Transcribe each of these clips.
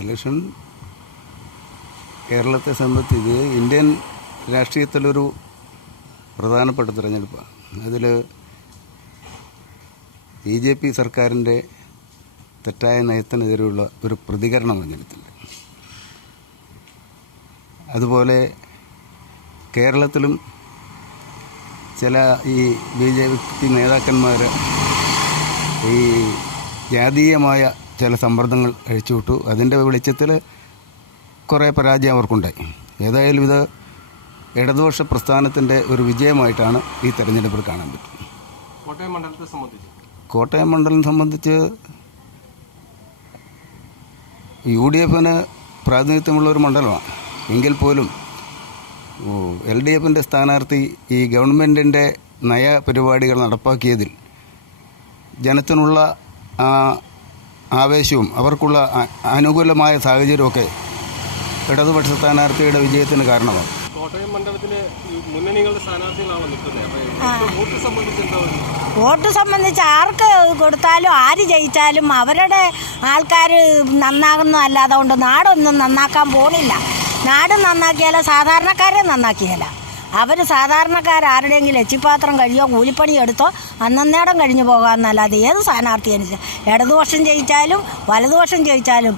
Election കേരളത്തെ സംബന്ധിച്ച് Indian രാഷ്ട്രീയത്തിലൊരു പ്രധാനപ്പെട്ട തിരഞ്ഞെടുപ്പാണ്. അതിൽ ബി ജെ പി സർക്കാരിന്റെ തെറ്റായ നയത്തിനെതിരെയുള്ള ഒരു പ്രതികരണം വന്നിട്ടുണ്ട്. അതുപോലെ കേരളത്തിലും ചില ഈ ബി ജെ പി നേതാക്കന്മാർ ഈ ജാതീയമായ ചില സമ്മർദ്ദങ്ങൾ അഴിച്ചുവിട്ടു അതിന്റെ വെളിച്ചത്തിൽ കുറേ പരാജയം അവർക്കുണ്ടായി. ഏതായാലും ഇത് ഇടതുപക്ഷ പ്രസ്ഥാനത്തിന്റെ ഒരു വിജയമായിട്ടാണ് ഈ തെരഞ്ഞെടുപ്പിൽ കാണാൻ പറ്റും കോട്ടയം മണ്ഡലത്തെ സംബന്ധിച്ച്? കോട്ടയം മണ്ഡലം സംബന്ധിച്ച് യു ഡി എഫിന് പ്രാതിനിധ്യമുള്ള ഒരു മണ്ഡലമാണ്. എങ്കിൽ പോലും എൽ ഡി എഫിന്റെ സ്ഥാനാർത്ഥി ഈ ഗവൺമെന്റിന്റെ നയ പരിപാടികൾ നടപ്പാക്കിയതിൽ ജനത്തിനുള്ള ആ ആവേശവും അവർക്കുള്ള അനുകൂലമായ സാഹചര്യമൊക്കെ ഇടതുപക്ഷ സ്ഥാനാർത്ഥിയുടെ വിജയത്തിന് കാരണമാണ് കോട്ടയം മണ്ഡലത്തിലെ മുന്നണികളുടെ സ്ഥാനാർത്ഥികളാണോ നിൽക്കുന്നത്? വോട്ട് സംബന്ധിച്ച് ആർക്ക് കൊടുത്താലും ആര് ജയിച്ചാലും അവരുടെ ആൾക്കാർ നന്നാകുന്നതല്ലാതെ കൊണ്ട് നാടൊന്നും നന്നാക്കാൻ പോണില്ല. നാട് നന്നാക്കിയാലോ സാധാരണക്കാരെ നന്നാക്കിയാല? അവർ സാധാരണക്കാരാരുടെയെങ്കിലും എച്ചിപ്പാത്രം കഴിയോ കൂലിപ്പണി എടുത്തോ അന്നേരം കഴിഞ്ഞു പോകാമെന്നല്ലാതെ ഏത് സ്ഥാനാർത്ഥി എനിക്ക് ഇടതുപക്ഷം ജയിച്ചാലും വലതുപക്ഷം ജയിച്ചാലും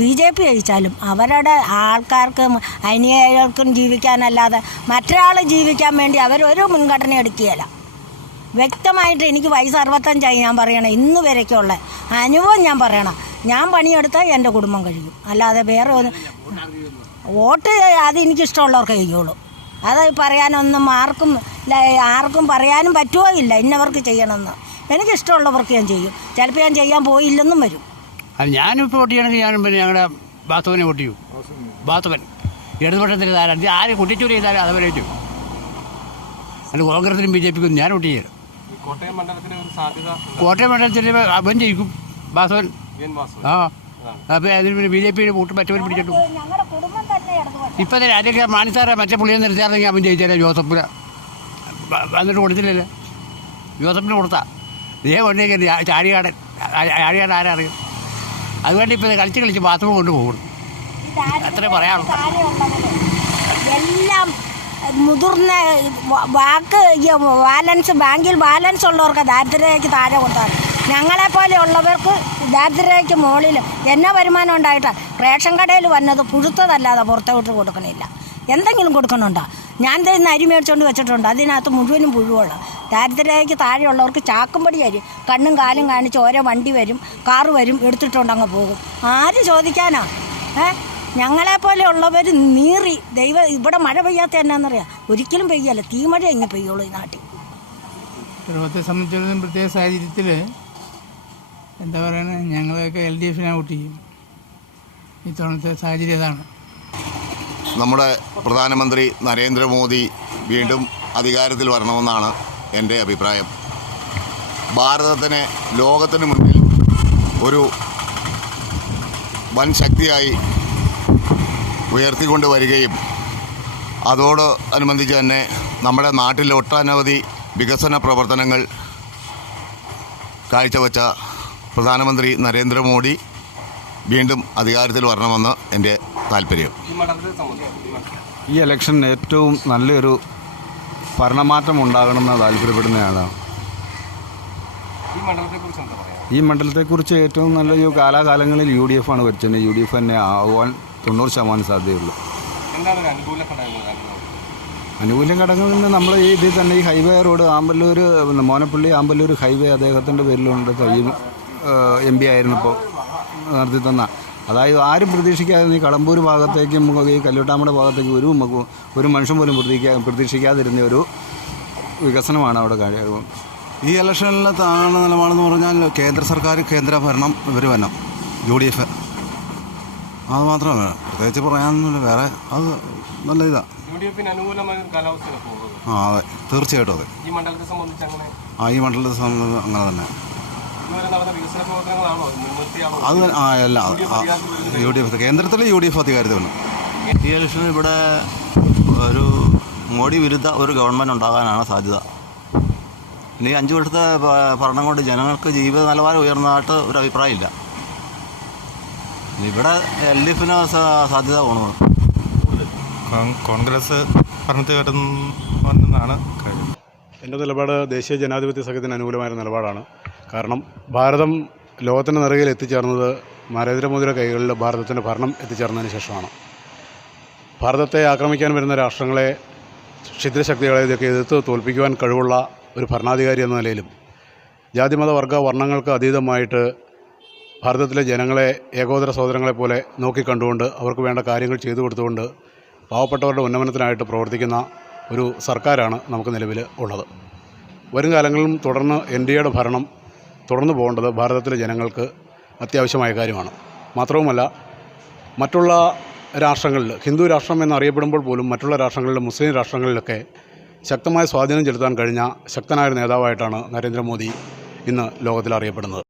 ബി ജെ പി ജയിച്ചാലും അവരുടെ ആൾക്കാർക്കും അനുയായികൾക്കും ജീവിക്കാനല്ലാതെ മറ്റൊരാൾ ജീവിക്കാൻ വേണ്ടി അവരൊരു മുൻഗണന എടുക്കുകയില്ല. വ്യക്തമായിട്ട് എനിക്ക് വയസ്സ് അറുപത്തഞ്ചായി ഞാൻ പറയണം. ഇന്ന് വരയ്ക്കുള്ള അനുഭവം ഞാൻ പറയണം. ഞാൻ പണിയെടുത്താൽ എന്റെ കുടുംബം കഴിയും. അല്ലാതെ വേറെ ഒന്ന് വോട്ട് അത് എനിക്കിഷ്ടമുള്ളവർക്ക് ചെയ്യുള്ളൂ അത് പറയാനൊന്നും ആർക്കും ആർക്കും പറയാനും പറ്റുമോ ഇല്ല. ഇന്നവർക്ക് ചെയ്യണമെന്ന്. എനിക്കിഷ്ടമുള്ളവർക്ക് ഞാൻ ചെയ്യും. ചിലപ്പോൾ ഞാൻ ചെയ്യാൻ പോയില്ലെന്നും വരും. അത് ഞാനിപ്പോൾ വോട്ട് ചെയ്യണമെങ്കിൽ ഞാനും പിന്നെ ഞങ്ങളുടെ ബാത്തുവിനെ വോട്ട് ചെയ്യും. ബാത്തുവൻ. ഇടതുപക്ഷത്തിന് താരം ആര് കുട്ടിച്ചൂരി ചെയ്താലും അതുപോലെ ചെയ്യും. അത് കോൺഗ്രസിനും ബി ജെ പിക്കും ഞാൻ വോട്ട് ചെയ്യരുത്. കോട്ടയം മണ്ഡലത്തിൽ അവൻ ജയിക്കും. ബാസവൻ ആ. അപ്പോൾ അതിന് പിന്നെ ബി ജെ പിയുടെ വോട്ട് മറ്റവൻ പിടിച്ചിട്ടു ഞങ്ങളുടെ കുടുംബം തന്നെ ഇടതുപക്ഷം ഇപ്പം തന്നെ ആദ്യമൊക്കെ മാണിസാറെ മറ്റേ പുള്ളിയെ നിർത്തിയാണെങ്കിൽ അവൻ ജയിച്ചാലേ ജോസഫിന്. വന്നിട്ട് കൊടുത്തില്ലല്ലോ. ജോസഫിന് കൊടുത്താ. ഇതേ കൊണ്ടേക്ക് ചാടിയാടൻ. ചാടിയാടൻ ആരെ അറിയും അതുകൊണ്ട് ഇപ്പം കളിച്ച് കളിച്ച് ബാത്റൂം കൊണ്ട് പോകും. അത്രേ പറയാനുള്ളൂ. എല്ലാം മുതിർന്ന വാക്ക് ബാലൻസ് ബാങ്കിൽ ബാലൻസ് ഉള്ളവർക്ക് ദാരിദ്ര്യയ്ക്ക് താഴെ കൊണ്ടാണ് ഞങ്ങളെപ്പോലെ ഉള്ളവർക്ക് ദാരിദ്ര്യയ്ക്ക് മുകളിലും. എന്നാ വരുമാനം ഉണ്ടായിട്ടാണ് റേഷൻ കടയിൽ വന്നത് പുഴുത്തതല്ലാതെ പുറത്തോട്ട് കൊടുക്കണില്ല. എന്തെങ്കിലും കൊടുക്കണുണ്ടോ? ഞാൻ തന്നെ അരി മേടിച്ചുകൊണ്ട് വെച്ചിട്ടുണ്ട്. അതിനകത്ത് മുഴുവനും പുഴുവുള്ള ദാരിദ്ര്യരേഖയ്ക്ക് താഴെയുള്ളവർക്ക് ചാക്കുംപടി അരി കണ്ണും കാലും കാണിച്ച് ഓരോ വണ്ടി വരും കാറ് വരും എടുത്തിട്ടുണ്ട് അങ്ങ് പോകും. ആര് ചോദിക്കാനാ? ഏ? ഞങ്ങളെപ്പോലെയുള്ളവർ നീറി ദൈവം ഇവിടെ മഴ പെയ്യാത്ത എന്നാന്നറിയാം? ഒരിക്കലും പെയ്യല്ല. തീമഴ എങ്ങനെ പെയ്യുള്ളൂ ഈ നാട്ടിൽ. കുടുംബത്തെ സംബന്ധിച്ചിടത്തോളം പ്രത്യേക സാഹചര്യത്തിൽ എന്താ പറയുക ഞങ്ങളൊക്കെ എൽ ഡി എഫിനെ വോട്ട് ചെയ്യും. ഇത്തവണത്തെ സാഹചര്യം അതാണ്. നമ്മുടെ പ്രധാനമന്ത്രി നരേന്ദ്രമോദി വീണ്ടും അധികാരത്തിൽ വരണമെന്നാണ് എന്റെ അഭിപ്രായം. ഭാരതത്തിനെ ലോകത്തിന് മുന്നിൽ ഒരു വൻ ശക്തിയായി ഉയർത്തിക്കൊണ്ട് വരികയും അതോട് അനുബന്ധിച്ച് തന്നെ നമ്മുടെ നാട്ടിൽ ഒട്ടനവധി വികസന പ്രവർത്തനങ്ങൾ കാഴ്ചവെച്ച പ്രധാനമന്ത്രി നരേന്ദ്രമോദി വീണ്ടും അധികാരത്തിൽ വരണമെന്ന് എന്റെ താല്പര്യം. ഈ ഇലക്ഷൻ ഏറ്റവും നല്ലൊരു ഭരണമാറ്റം ഉണ്ടാകണമെന്ന് താല്പര്യപ്പെടുന്നതാണ് ഈ മണ്ഡലത്തെക്കുറിച്ച് ഏറ്റവും നല്ലൊരു കാലാകാലങ്ങളിൽ യു ഡി എഫ് ആണ് ഭരിച്ചത്. യു ഡി എഫ് തന്നെ ആവാൻ തൊണ്ണൂറ് ശതമാനം സാധ്യതയുള്ളൂ. അനുകൂല ഘടകങ്ങളിൽ നിന്ന് നമ്മൾ ഈ ഇതിൽ തന്നെ ഈ highway road Amballoor Monappally Amballoor highway അദ്ദേഹത്തിന്റെ പേരിലുണ്ട്. ഈ എം പി ആയിരുന്നപ്പോൾ. നടത്തി തന്ന. അതായത് ആരും പ്രതീക്ഷിക്കാതെ ഈ കടമ്പൂർ ഭാഗത്തേക്കും ഈ കല്ലുട്ടാമയുടെ ഭാഗത്തേക്കും ഒരു ഒരു മനുഷ്യൻ പോലും പ്രതീക്ഷിക്കാ പ്രതീക്ഷിക്കാതിരുന്ന ഒരു വികസനമാണ് അവിടെ കഴിയും ഈ ഇലക്ഷനിൽ താഴ്ന്ന നിലപാടെന്ന് പറഞ്ഞാൽ കേന്ദ്ര സർക്കാർ കേന്ദ്ര ഭരണം ഇവർ വരണം. U D F. അത് മാത്രമേ പ്രത്യേകിച്ച് പറയാനൊന്നുമില്ല വേറെ അത് നല്ല ഇതാണ് ആ അതെ. തീർച്ചയായിട്ടും അതെ. ആ ഈ മണ്ഡലത്തെ സംബന്ധിച്ച് അങ്ങനെ തന്നെ. അത് ആ അല്ല. യു ഡി എഫ് കേന്ദ്രത്തിൽ യു ഡി എഫ് അധികാരത്തിലുണ്ട് ഈ ഇലക്ഷന് ഇവിടെ ഒരു മോഡി വിരുദ്ധ ഒരു ഗവൺമെന്റ് ഉണ്ടാകാനാണ് സാധ്യത. ഇനി അഞ്ച് വർഷത്തെ ഭരണം കൊണ്ട് ജനങ്ങൾക്ക് ജീവിത നിലവാരം ഉയർന്നതായിട്ട് ഒരു അഭിപ്രായമില്ല. ഇവിടെ എൽ ഡി എഫിന് സാധ്യത പോകണമെന്ന് കോൺഗ്രസ് ഭരണത്തിൽ വരുന്നതാണ് കാര്യം. എന്റെ നിലപാട് ദേശീയ ജനാധിപത്യ സഖ്യത്തിന് അനുകൂലമായ നിലപാടാണ്. കാരണം ഭാരതം ലോകത്തിന്റെ നിറകിൽ എത്തിച്ചേർന്നത് നരേന്ദ്രമോദിയുടെ കൈകളിൽ ഭാരതത്തിന്റെ ഭരണം എത്തിച്ചേർന്നതിന് ശേഷമാണ്. ഭാരതത്തെ ആക്രമിക്കാൻ വരുന്ന രാഷ്ട്രങ്ങളെ ക്ഷുദ്രശക്തികളെ ഇതൊക്കെ എതിർത്ത് തോൽപ്പിക്കുവാൻ കഴിവുള്ള ഒരു ഭരണാധികാരി എന്ന നിലയിലും ജാതിമത വർഗ വർണങ്ങൾക്ക് അതീതമായിട്ട് ഭാരതത്തിലെ ജനങ്ങളെ ഏകോദര സഹോദരങ്ങളെ പോലെ നോക്കിക്കണ്ടുകൊണ്ട് അവർക്ക് വേണ്ട കാര്യങ്ങൾ ചെയ്തു കൊടുത്തുകൊണ്ട് പാവപ്പെട്ടവരുടെ ഉന്നമനത്തിനായിട്ട് പ്രവർത്തിക്കുന്ന ഒരു സർക്കാരാണ് നമുക്ക് നിലവിൽ ഉള്ളത്. വരും കാലങ്ങളിലും തുടർന്ന് എൻ ഡി എയുടെ ഭരണം തുടർന്ന് പോകേണ്ടത് ഭാരതത്തിലെ ജനങ്ങൾക്ക് അത്യാവശ്യമായ കാര്യമാണ്. മാത്രവുമല്ല മറ്റുള്ള രാഷ്ട്രങ്ങളിൽ ഹിന്ദു രാഷ്ട്രം എന്നറിയപ്പെടുമ്പോൾ പോലും മറ്റുള്ള രാഷ്ട്രങ്ങളിലും മുസ്ലിം രാഷ്ട്രങ്ങളിലൊക്കെ ശക്തമായ സ്വാധീനം ചെലുത്താൻ കഴിഞ്ഞ ശക്തനായ നേതാവായിട്ടാണ് നരേന്ദ്രമോദി ഇന്ന് ലോകത്തിൽ അറിയപ്പെടുന്നത്.